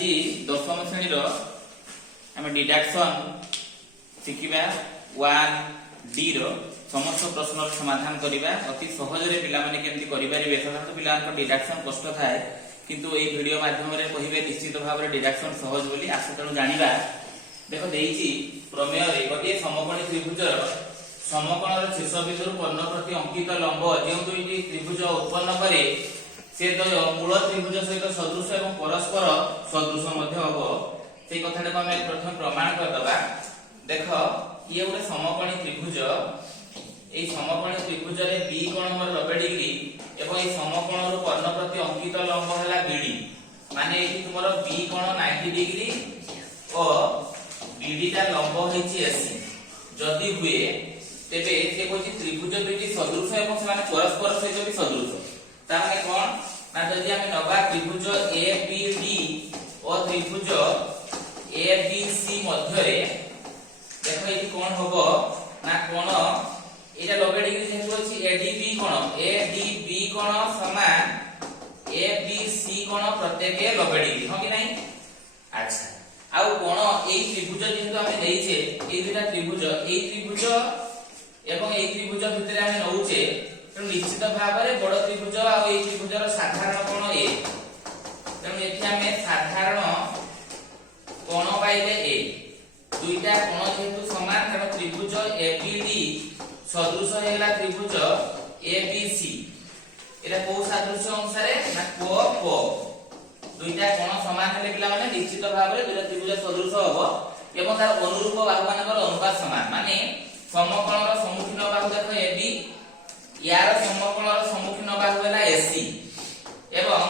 আজি दशम श्रेणी आम डिडक्शन शिखा 1D समस्त प्रश्न समाधान करवा अति सहज पिला माने केमती करि परिबे। साधारणतः पिला डिडक्शन कष्ट थाए किंतु ए वीडियो माध्यम रे कहिबे निश्चित भाव में डिडक्शन सहज बोली आशा तेणु जानिबा। देखो देइची प्रमेय रे गोटे समकोणी त्रिभुजर समकोणर शीर्ष बिंदु कर्ण प्रति अंकित लंब जेउ दुईटी त्रिभुज उत्पन्न करे से द्वय मूल त्रिभुज सहित सदृश एवं परस्पर सदृश मध्य हबो। से कथाटा को हम प्रथम प्रमाण कर दबा। देखो ये गोटे समकोणी त्रिभुज ए समकोणी त्रिभुज रे बी कोण मोर 90 डिग्री एवं ए समकोण रो कर्ण प्रति अंकित लंब हला बीडी माने एठी तुमरो बी कोण 90 डिग्री और बीडी ता लंब होईची एसी जदी हुए तेबे से कोची त्रिभुज दुईटी सदृश एवं समान परस्पर सहित भी सदृश ताने कोन ना जदी हम नबा त्रिभुज एबीडी और त्रिभुज एबीसी मध्य रे देखो एठी कोन होबो ना कोन एटा 90 डिग्री जेतु अछि एडीबी कोन एडीबी कोन समान एबीसी कोन प्रत्येक 90 डिग्री हो कि नहीं। अच्छा आउ कोन एई त्रिभुज जेतु हम देइछे एई दुटा त्रिभुज एई त्रिभुज एवं एई त्रिभुज भितरे हम नउचे तो निश्चित भाव में बड़ त्रिभुज आ एई त्रिभुजर साधारण कोण ए तेणु एठी हम साधारण कोण पाइले ए दुईटा कोण जेतु समान तेणु त्रिभुज एबीडी सदृश हेला त्रिभुज एबीसी एटा को सदृश अनुसार ना को को दुईटा कोण समान हेले पिला माने निश्चित भाव में दुईटा त्रिभुज सदृश हबो एवं तार अनुरूप बाहु मानकर अनुपात समान माने समकोणर सम्मुखीन बाहु देखो एबी यार समकोणर सम्मुखीन बाहु हैला एसी एवं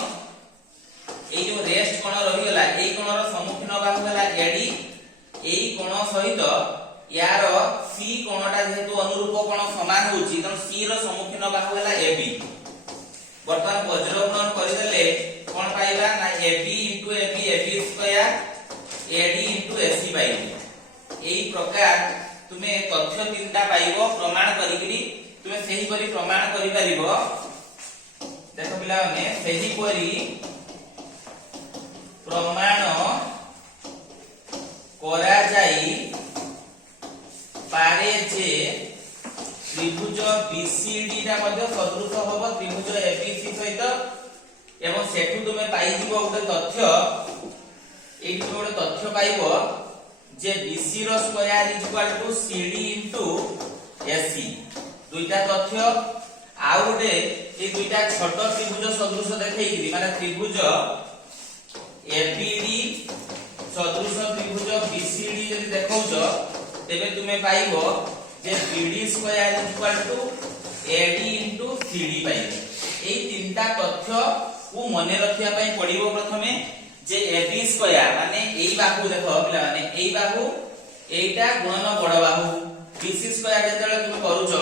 एई जो रेस्ट कोण रहि गेला एई कोणर सम्मुखीन बाहु हैला एडी एई कोण सहित यार सी कोणटा जेहेतु अनुरूप कोण समान होची त सी रो सम्मुखीन बाहु हैला एबी। वर्तमान वज्र गुणन करि देले कोण पाइबा ना AB * AB AB square AD * AC पाइबो। एई प्रकार तुमे तथ्य तीनटा पाइबो प्रमाण करिकरी तुमे सही करी प्रमाण करि परिबो। देखो पिला माने सही करी प्रमाण करा जाई पारे जे त्रिभुज बीसीडी ता मध्ये सदृश होबो त्रिभुज एबीसी सहित एवं सेठु तुमे पाई दिबो गोटे तथ्य एठी गोटे तथ्य पाइबो जे बीसी रो square equal to CD into AC दुईटा तथ्य आउ गोटे ए दुईटा छोट त्रिभुज सदृश देखेइकरी माने त्रिभुज एबीडी सदृश त्रिभुज बीसीडी यदि देखौछ तेबे तुमे पाइबो जे BD square equal to AD into CD पाइबो। एई तीनटा तथ्य को मने रखिया पई पडिबो प्रथमे जे एबी स्क्वायर माने एई बाहु देखो पिला माने एई बाहु एईटा गुणन बड़ बाहु बीसी स्क्वायर जेतेले तुमे करूछ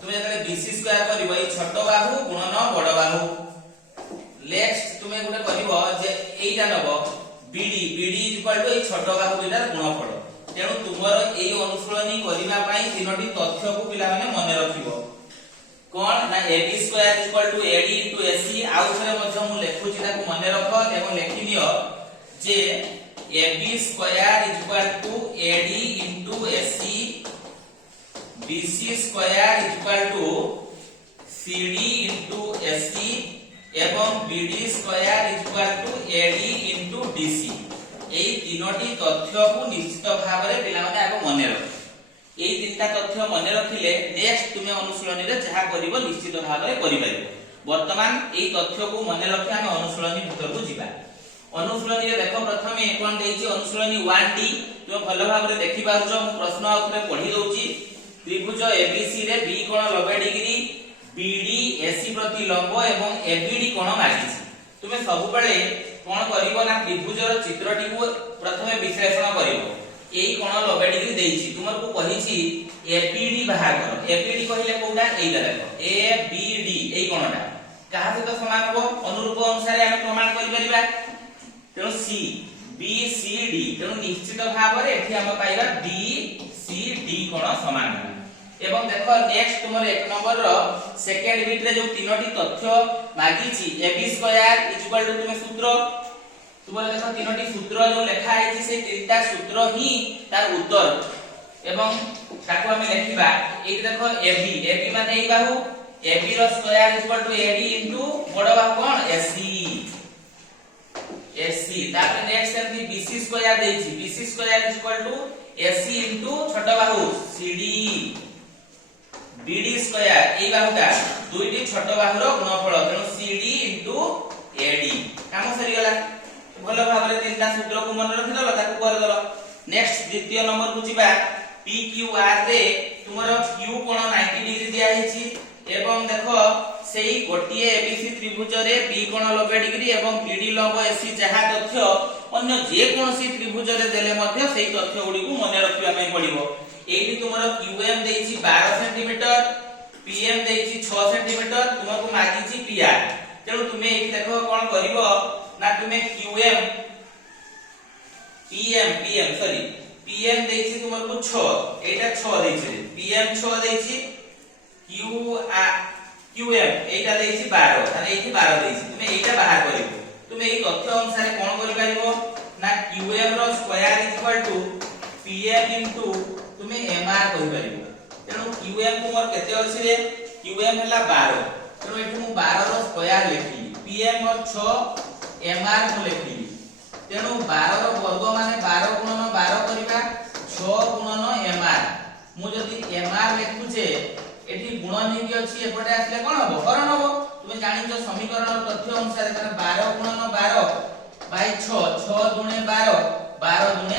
तुमे जेतेले बीसी स्क्वायर करिवो एई छोट बाहु गुणन बड़ बाहु। नेक्स्ट तुमे गुटे करिवो जे एईटा नबो बीडी बीडी इक्वल टू एई छोट बाहु दुइटार गुणफल तेणु तुमर एई अनुसरणी करिवा पई तीनोटी तथ्य को पिला माने मने रखिवो कोन ना AB square equal to AD into AC आउ थरे मध्ये मु लेखुची ताको मने रख एवं लेखि दियो जे AB square equal to AD into AC BC square equal to CD into AC एवं BD square equal to AD into DC. एई तीनोटी तथ्य को निश्चित भाव में पिला माने आगो मने रख एई तीनटा तथ्य मने रखिले नेक्स्ट तुमे अनुसरणी रे जहा करिवो निश्चित भाव में करि परिबो। वर्तमान एई तथ्य को मने रखि हम अनुसरणी भीतर को जिबा। अनुसरणी रे देखो प्रथमे कोन देइछि अनुसरणी 1D तुमे भलो भाव में देखि पारुछो मु प्रश्न आउथरे पढी दउछि त्रिभुज एबीसी रे बी कोण 90 डिग्री बीडी एसी प्रति लंब एवं एबीडी कोण मागिछि। तुमे सब बेले कोन करिवो ना त्रिभुजर चित्रटी को प्रथमे विश्लेषण करिवो एई कोण 90 डिग्री देइछि तुमर को कहिछि एबीडी बाहर कर एबीडी कहिले कोडा एइला देखो एबीडी एई कोणटा कहा सहित समान हो अनुरूप अनुसार हम प्रमाण करि परिबा तेणु सी बी सी डी तेणु निश्चित भाव रे एठी हम पाइबा डी सी डी कोण समान हो। एवं देखो नेक्स्ट तुमर एक नंबर रो सेकंड बिट रे जो तीनोटी तथ्य मागिछि ab स्क्वायर इक्वल टू तुमे सूत्र तुमर देखो तीनोटी सूत्र जो लिखा है से तीनटा सूत्र ही तार उत्तर एवं ताको हम लिखिबा एक देखो AB AB माने एई बाहु AB रो square equal to AD into बड़ बाहु कोन AC तापर नेक्स्ट एमती BC स्क्वायर देछि BC square equal to AC into छोट बाहु CD BD स्क्वायर एई बाहुटा दुईटी छोट बाहुर गुणफल तेनु CD इनटू AD काम सरी गला भलो भाबरे तीनटा सूत्र को मन रखि दलो ताको कर दलो नेक्स्ट द्वितीय नंबर को जिबा PQR रे तुमरो Q कोण 90 डिग्री दिया हेछि एवं देखो सेही गोटिए ABC त्रिभुज रे P कोण 90 डिग्री एवं PD लंब AC जहा तथ्य अन्य जे कोनसी त्रिभुज रे देले मध्ये सेही तथ्य गुडी को मन रखिबा पई पड़िबो एठी तुमरो QM देछि 12 सेंटीमीटर PM देछि 6 सेंटीमीटर तुमको मागी छि PR तेणु तुमे एठी देखो कोन करिवो ना तुमे QM PM सॉरी PM देछि तुमको 6 एटा 6 देछि PM 6 देछि QM एटा देछि 12 ताने एठी 12 देछि तुमे एटा बाहर करिवो तुमे एई तथ्य अनुसार कोन करि परिवो ना QM रो square equal to PM into तुमे MR कहि परिवो तेणु QM तुमर केते अछि रे QM हला 12 तेणु एठी मु 12 रो स्क्वायर लिखि PM और 6 MR को लिखि तेणु 12 रो वर्ग माने 12 गुणन 12 करिबा 6 गुणन MR मु जदी MR लिखुचे एठी गुणन हेकी अछि एपटे आसले कोन हबो हरण हबो तुमे जानिछो समीकरण तथ्य अनुसार ताने 12 गुणन 12 बाय 6 6 दुने 12 12 दुने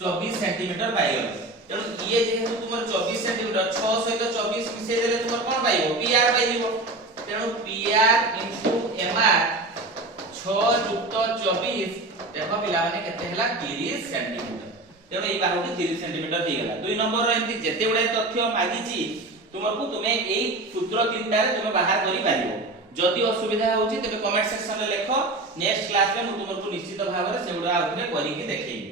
24 सेंटीमीटर पाइयो तेणु ये जेहेतु तुमर 24 सेंटीमीटर 6 सहित 24 मिसे देले तुमर कोन पाइबो PR पाइबो तेणु PR इनटू MR 6 युक्त 24 देखो पिला माने केते हला 30 सेंटीमीटर तेणु एई बाहुटी 30 सेंटीमीटर हे गला दुई नंबर रो एंती जेते बडे तथ्य मागिची तुमको तुमे एई सूत्र तीनटा रे तुमे बाहर करि पारिबो जदि असुविधा होउची तबे कमेंट सेक्शन रे लेखो नेक्स्ट क्लास में मु तुमको निश्चित भाव रे सेगुडा आउथरे करि के देखेइबी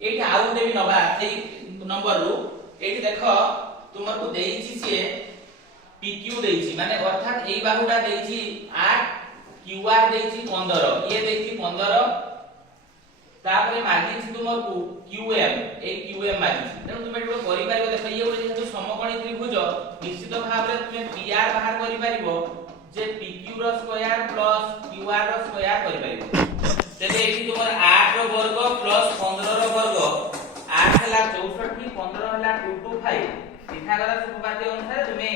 एठी आउ गुटे भी नबा एई नंबर रो एठी देखो तुमको देइची से PQ देइची माने अर्थात एई बाहुटा देइची 8 QR देइची 15 ये देइची 15 तापरे मागी छि तुमको QM ए QM मागी छि तेनु तुमे एठो करि पारिबो देखो ये ओले जेतु समकोणी त्रिभुज निश्चित भाव रे तुमे PR बाहर करि पारिबो जे PQ रो स्क्वायर प्लस QR रो स्क्वायर करि पारिबो तेबे एठी तुमर 8 रो वर्ग प्लस 15 रो वर्ग 8 हला 64 15 हला 225 पिथागोरस उपपाद्य अनुसार तुमे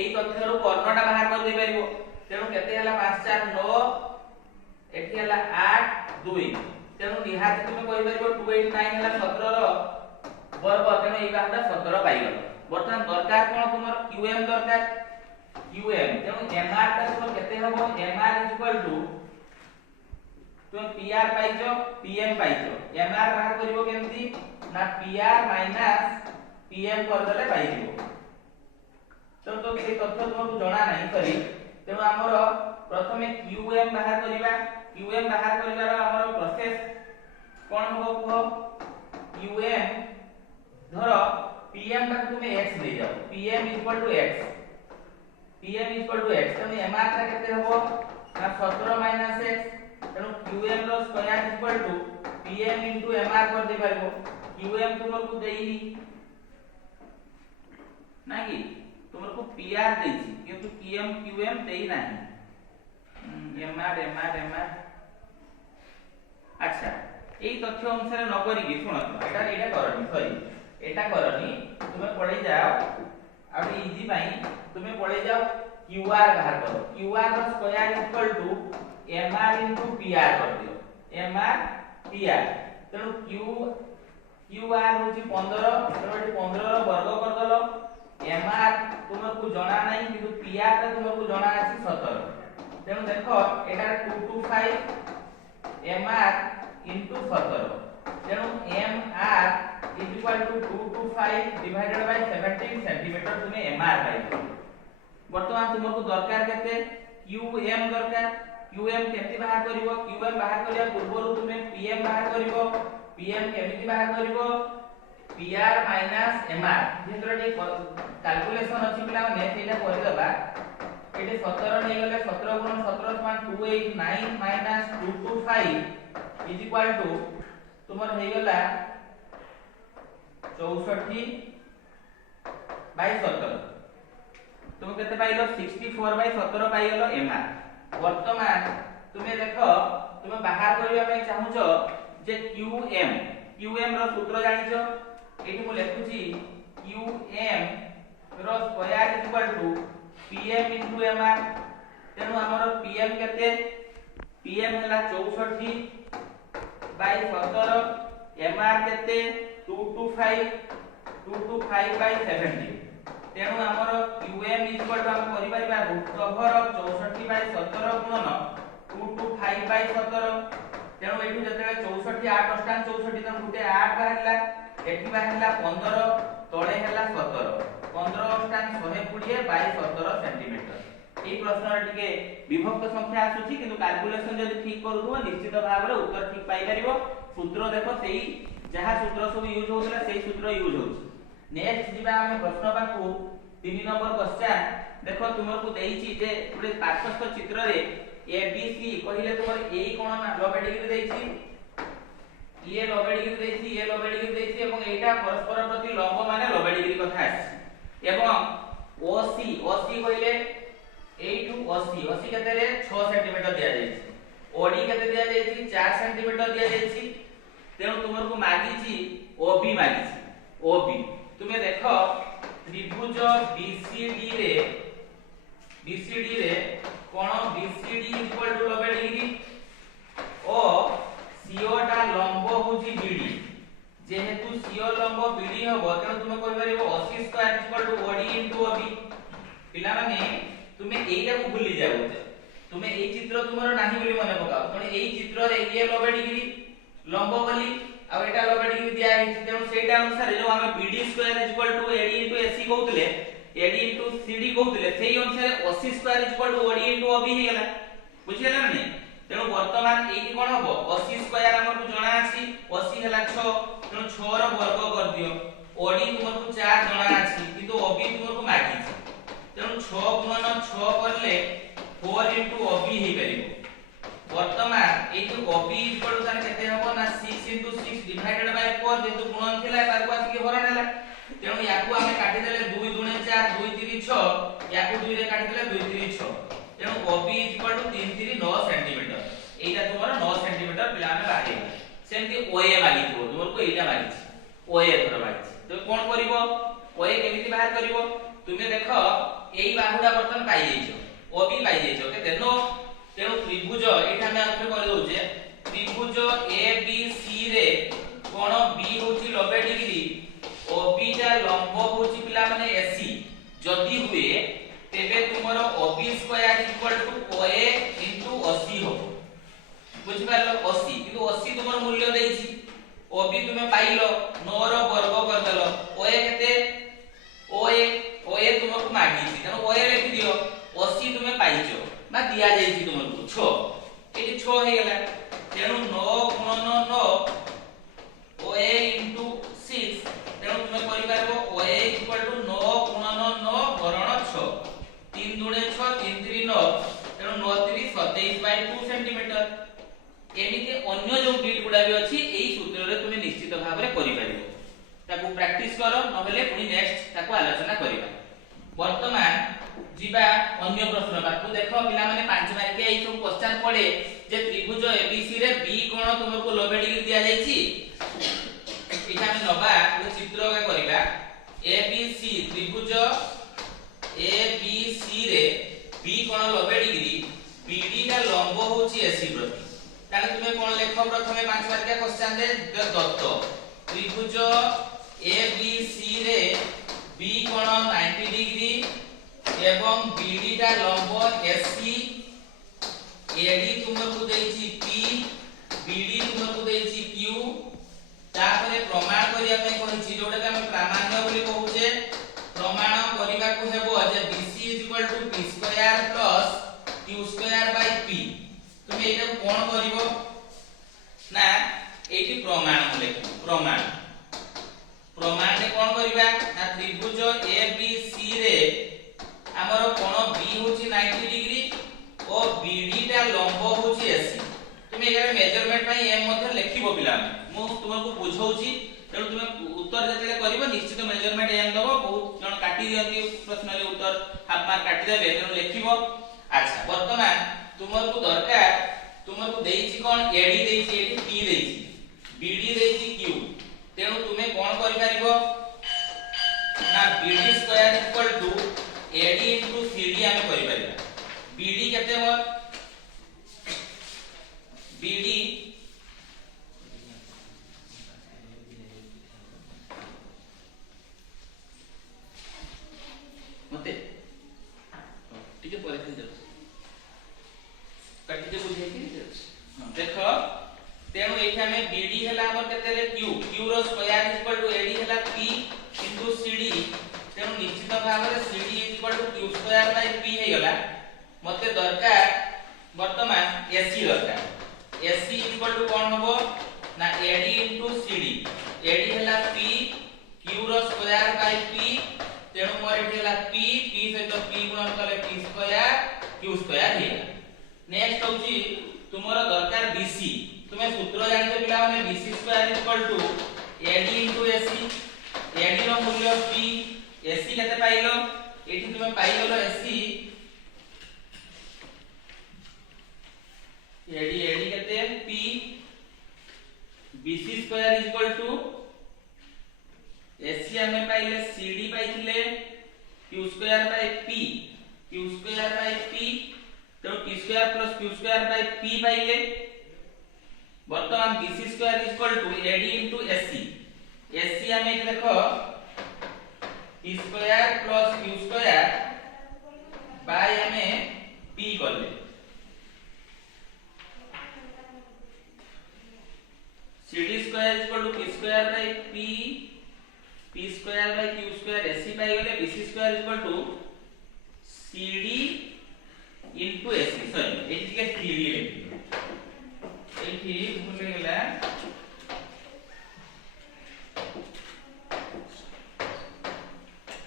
एई तथ्य रो कर्णटा बाहर कर दे पारिबो तेनु केते हला 5 4 9 एठी हला 8 2 तेनु निहाती तुमे कहि पारिबो 289 हला 17 रो वर्ग तेनु एई बाहुटा 17 पाइ गलो वर्तमान दरकार कोन तुमर QM दरकार QM तेनु MR ता तुमर केते हबो MR इक्वल टू तुम PR पाइजो PM पाइजो MR बाहर करिवो केमती ना PR माइनस PM कर देले पाइजो तो से तथ्य तुमको जणा नाही करी तेनु हमर प्रथमे QM बाहर करिबा QM बाहर करिवार हमर प्रोसेस कोन हो को QM धरो PM का तुमे x दे जाओ PM इक्वल टू x तेनु MR ता केते हबो ना 17 माइनस x तेनु QM रो square equal to PM into MR कर दे पारबो QM तुमको देई नाकी तुमको PR देछि किंतु QM देई नाही MR अच्छा एई तथ्य अनुसार न करी कि सुनो एटा करनी सॉरी एटा करनी तुमे पढे जाओ अब इजी पाई तुमे पढे जाओ QR बाहर करो QR रो square equal to MR into PR कर दियो MR PR तेनु QR होची 15 तेनु एठी 15 रो वर्ग कर दलो MR तुमको जणा नाही किंतु PR ता तुमको जणा अछि 17 तेनु देखो एटा 225 MR into 17 तेनु MR is equal to 225 divided by 17 cm तुमे MR पाइबो वर्तमान तुमको दरकार केते QM दरकार QM केति बाहर करिवो QM बाहर करिया पूर्वरु तुमे PM बाहर करिवो PM केमिति बाहर करिवो PR MR जेतरे कैलकुलेशन अछि पिला ने सेटा करि दबा एटे 17 नहीं गले 17 गुणन 17 समान 289 माइनस 225 इज इक्वल टू तुमर हे गला 64 बाय 17 तुम केते पाइलो 64 बाय 17 पाइलो एमआर वर्तमान तुमे देखो तुमे बाहर करिया पे चाहूछो जे क्यूएम रो सूत्र जानिछो एठी मु लेखुची क्यूएम रो square is equal to PM into MR तेनु हमर पीएम केते पीएम हला 64 बाय 17 एमआर केते 225 बाय 70 तेनु हमर क्यूएम इज इक्वल टू हम करि परिबा √64 बाय 17 गुणन 225 बाय 17 तेनु एठु जतेले 64 8 अष्टांग 64 तन गुटे 8 बाहरला एठी बाहरला 15 तळे हला 17 15 अष्टांग 120 बाय 17 सेंटीमीटर এই প্রশ্নর টিকে বিভক্ত সংখ্যা আসুছি কিন্তু ক্যালকুলেশন যদি ঠিক করুব নিশ্চিত ভাবে উত্তর ঠিক পাই পারিবো সূত্র দেখো সেই যাহা সূত্র সব ইউজ হোতলা সেই সূত্র ইউজ হোছে नेक्स्ट जिबा हम प्रश्न पाकू 3 नंबर क्वेश्चन देखो तुमको देइची जे पुरे पार्श्वस्थ चित्र रे एबीसी कहिले तुमर एई कोण लंब डिग्री देइची ये लंब डिग्री देइची ये लंब डिग्री देइची एवं एटा परस्पर प्रति लंब माने लंब डिग्री कथा आसी एवं ओसी कहिले एटू ओसी केते रे 6 सेंटीमीटर दिया जाइछि ओडी केते दिया जाइछि 4 सेंटीमीटर दिया जाइछि तेनु तुमको मागिछि ओबी मागिछि ओबी तुमे देखो त्रिभुज बीसीडी रे कोण बीसीडी इक्वल टू 90 डिग्री ओ सीओ टा लंब होची बीडी जेहेतु सीओ लंब बीडी हबो तेनु तुमे कहि परिबो 80 square equal to OD into OB पिला माने तुमे एइटा को भूली जाओ तुमे एई चित्र तुमरो नाही बोली मने पकाओ पण एई चित्र रे ये 90 डिग्री लंब बोली आ एटा 90 डिग्री दिया है तेनु सेटा अनुसार जो हम BD square equal to AD into AC कहउतले एडी इनटू सीडी कहउतले सेही अनुसार 80 square equal to OD into OB हे गेला बुझियला नै तेनु वर्तमान एटी कोन हबो 80 स्क्वायर हमकु जणा आसी 80 हला 6 तेनु 6 रो वर्ग कर दियो ओडी तुमकु 4 जणा आसी किंतु ओबी तुमकु मागी तेनु 6 गुणन 6 करले 4 इनटू ओबी हे परिबो वर्तमान ए जो ओबी इक्वल टू ताने केते हबो ना 6 इनटू 6 डिवाइडेड बाय 4 जेतु गुणन थिला तारको आसी के हरण हैला तेनु याकू हमें काटी देले 2 दुणे 4 2 3 6 याकू 2 रे काटी देले 2 3 6 तेनु ओबी इक्वल टू 3 3 9 सेंटीमीटर एटा तुम्हारा 9 सेंटीमीटर पिला में बाहे सेमति ओए मागी थो तुमको एटा मागी ओए थोर मागी तो कोन करिवो ओए केमिति बाहर करिवो तुमे देखो एई बाहुडा बर्तन पाई जेइछो ओबी पाई जेइछो के देनो तेनु त्रिभुज एठा में आके कर दोजे त्रिभुज ए बी सी रे कोण बी होची 90 डिग्री ओबी टा लंब होची पिला माने एसी जदी हुए तेबे तुमरो ओबी स्क्वायर इक्वल टू ओए इनटू 80 हो बुझि पारलो 80 किंतु 80 तुमर मूल्य देइछि ओबी तुमे पाइलो 9 रो वर्ग कर देलो ओए केते ओए तुमको मागिछि तनो ओए लिखि दियो 80 तुमे पाइछो ना दिया जाइछि तुमको 6 एटी 6 हे गेला तेनु 9 गुणन 9 ओए इनटू 6 तेनु तुमे करि पारबो ओए इक्वल टू 9 गुणन 9 हरण 6 3 दुणे 6 3 3 9 तेनु 9 3 27 बाय 2 सेंटीमीटर एमिति अन्य जो बीट गुडा भी अछि एई सूत्र रे तुमे निश्चित भाबरे करि पारिबो ताकू प्रैक्टिस करो नहेले पुनी नेक्स्ट ताकू आलोचना करिबा वर्तमान जिबा अन्य प्रश्न बाकू देखो पिला माने 5 मार्क के एई सब क्वेश्चन पड़े जे त्रिभुज एबीसी रे बी कोण तुमको 90 डिग्री दिया जायछि इटा हम नबा चित्र का करिबा एबीसी त्रिभुज एबीसी रे बी कोण 90 डिग्री बीडी का लंब होची एसी प्रति ताले तुमे कोन लेखो प्रथमे 5 मार्क के क्वेश्चन दे दत्त त्रिभुज एबीसी रे बी कोण 90 डिग्री एवं बीडी का लंब एसी एडी तुमको देइछि पी बीडी तुमको देइछि क्यू तापरे प्रमाण करिया पे कहिछि जोटा के हम प्रामाण्य बोली कहूचे प्रमाण करिबा को हेबो जे BC p square plus q square by p तुमे एटा कोन करिवो ना एटी प्रमाण लेखो प्रमाण प्रमाण रे कोन करिबा ना त्रिभुज एबीसी रे हमर कोण बी होची 90 डिग्री ओ बीडी टा लंब होची 80 तुम एगारे मेजरमेंट पई एम मध्ये लिखिबो पिला मु तुमको बुझौची तेणु तुम उत्तर जतले करिवो निश्चित मेजरमेंट एम दबो बहुत जण काटी दियंती प्रश्न रे उत्तर हाफ मार्क काटी देबे तेणु लिखिबो। अच्छा वर्तमान तुमको दरकार तुमको देइछि कोन एडी देइछि एडी पी देइछि बीडी देइछि क्यू तेणु तुमे कोन करि परिबो ना BD square equal to AD into CD आमे करि परिबा बीडी केते मोर बीडी मते ठीक है परीक्षा जाऊ काटी दे बुझे कि देखो तेणु एठी हमें बीडी हला हमर केते रे क्यू क्यू रो स्क्वायर इक्वल टू एडी हला पी इनटू सीडी तेणु निश्चित भाव रे CD equal to Q square by P हे गला मते दरकार वर्तमान एसी दरकार एसी इक्वल टू कोन होबो ना एडी इनटू सीडी एडी हला पी क्यू रो स्क्वायर बाय पी तेणु मोर एठी हला पी पी सहित पी गुणन कले पी स्क्वायर क्यू स्क्वायर हे नेक्स्ट होची तुमरो दरकार बीसी तुमे सूत्र जानते पिला माने BC square equal to AD into AC AD रो मूल्य पी एसी केते पाइलो एठी तुमे पाइलो एसी एडी केते P BC square equal to AC हमें पाइले सीडी पाइले Q square by P Q square by P तो T square plus Q square by P पाइले वर्तमान BC square equal to AD into AC AC हमें देखो T square plus Q square by हमें P करले CD square equal to T square by P square by Q square AC पाई गले BC square equal to CD into AC sorry एठी के CD एठी भूल गेला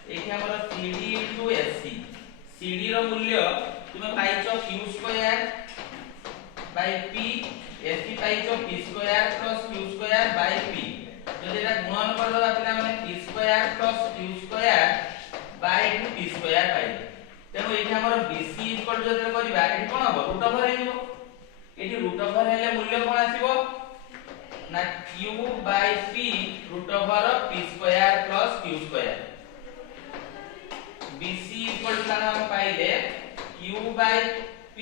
एठी हमर सीडी इनटू एसी सीडी रो मूल्य तुमे पाइछो Q square by P AC पाइछो P square plus Q square by P যদি এটা গুণন করলো আপনি মানে p square plus q square by p square পাই তেনো এইটা আমরা bc ইকুয়াল টু যদি করিবা এটি কোন হবে রুট ওভার হইব এটি রুট ওভার হলে মূল্য কোন আসিব না q by p root over p square plus q square bc equal to আমরা পাইলে q by p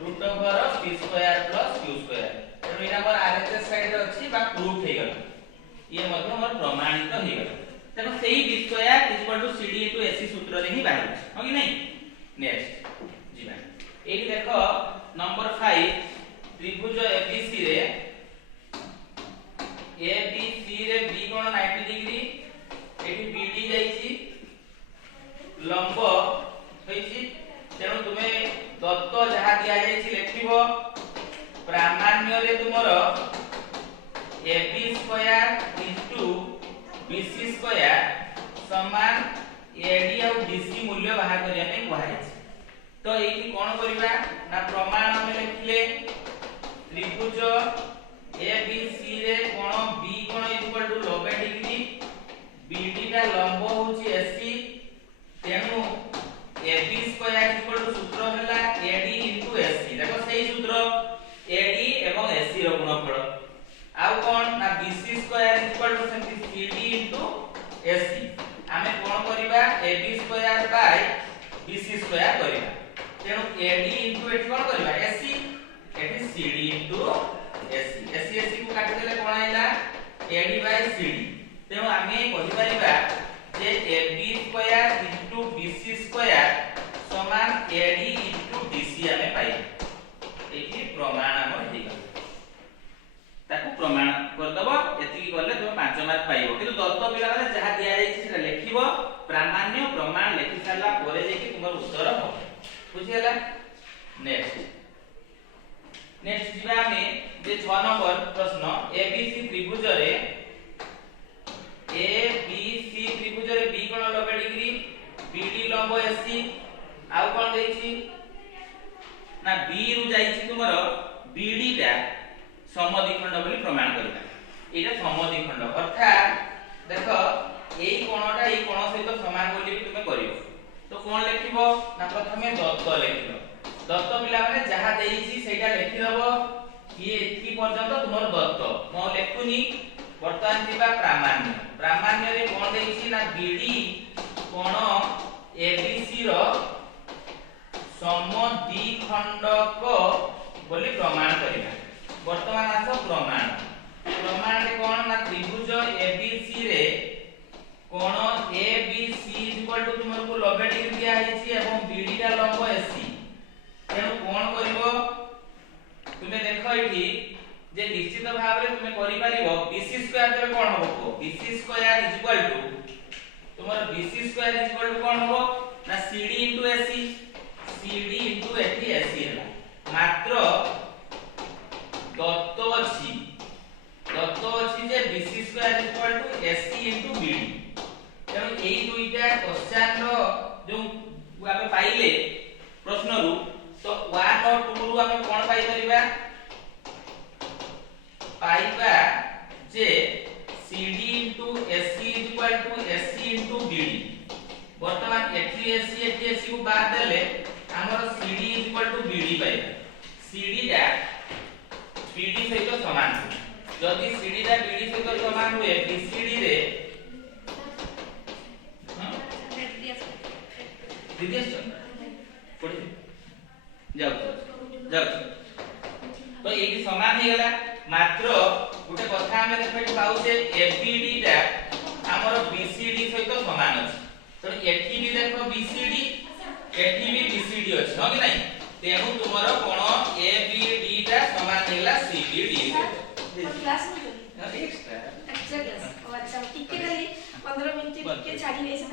root over p square plus q square তেনো এটা আমার আরএচএস সাইডে আছে বা প্রুফ হই গেল ये मतलब हमर प्रमाणित हो गया तनो सेही b square equal to cd into ac सूत्र रे ही बाहर हो कि नहीं नेक्स्ट जी भाई एठी देखो नंबर 5 त्रिभुज abc रे b कोण 90 डिग्री एठी bd जाईची लंब होईची तेनो तुमे दत्त जहा दिया जाईची लेखिबो प्रामाण्य रे तुमरो ab square into bc square समान ad और dc मूल्य बाहर करिया नै कहै तो एठी कोन करबा ना प्रमाण हम लिखले त्रिभुज abc रे कोण b कोण इक्वल टू 90 डिग्री bd का लंब होची 80 तेनु ab स्क्वायर इक्वल टू सूत्र हला ad इनटू 80 देखो सही सूत्र ad एवं 80 रो गुणफल आउ कोन ना bc square equal to cd into ac आमे कोन करिबा ab square by bc square करिबा तेनु ad इनटू एठी कोन करिबा ac एठी cd इनटू ac ac को काटि देले कोन आइला ad बाय cd तेनु आमे कहि परिबा जे ab square into bc square समान ad इनटू dc आमे पाइ एठी प्रमाण हमर हेइ ताकू प्रमाण कर दबो एतिकी करले तुम 5 मार्क पाइबो किंतु दत्त पिला माने जहा दिया जाय छै लिखिबो प्रामाण्य प्रमाण लिखि सारला परे जे कि तुमर उत्तर हो बुझियला नेक्स्ट जीवा में जे 6 नंबर प्रश्न abc त्रिभुज रे abc त्रिभुज रे b कोण 90 डिग्री bd लंब एसी आउ कोन देछि ना बी रु जाइछि तुमरो बीडी टा समद्विखंड बोली प्रमाण करबा एटा समद्विखंड अर्थात देखो एई कोणटा एई कोण सहित समान बोली तुमे करियो तो कोन लिखिबो ना प्रथमे दत्त लिखिबो दत्त पिला माने जहा देइछि सेटा लिखि दबो ये एथि पर्यंत तुमर दत्त मो लेखुनी वर्तमान दिबा प्रामाण्य प्रामाण्य रे कोन देइछि ना बीडी कोण एबीसी रो समद्विखंडक बोली प्रमाण करिबा वर्तमान आस प्रमाण प्रमाण रे कोन ना त्रिभुज एबीसी रे कोण एबीसी इक्वल टू तुमर को 90 डिग्री दिया हिची एवं बीडी टा लंब एसी तेनु कोन करिवो तुमे देखो एठी जे निश्चित भाव रे तुमे करि परिबो बीसी स्क्वायर रे कोन होबो बीसी स्क्वायर इक्वल टू तुमर बीसी स्क्वायर इक्वल टू कोन होबो ना CD into AC CD into एटी एसी हला मात्र दत्त अछि जे BC square equal to AC into BD तेनु एई दुईटा क्वेश्चन रो जो आमे पाइले प्रश्न रु तो 1 और 2 रु आमे कोन पाई परिबा पाइबा जे CD into SC equal to SC into BD वर्तमान एटी एसी को बाद देले हमर CD इक्वल टू BD पाइबा CD टा BD सहित समान जदि CD टा BD सहित समान हुए BCD रे दिदेश पढ़ी जाओ तो एकी समान हे गेला मात्र गुटे कथा हमें देखै पाउछे एबीडी टा हमर बीसीडी सहित समान अछि तो एठी भी देखो बीसीडी एठी भी बीसीडी अछि हो कि नै तेनु तुमरो कोण एबीडी टा समान हेला सीबीडी क्लास में एक्स्ट्रा क्लास अच्छा ठीक है 15 मिनट के छाड़ी ले से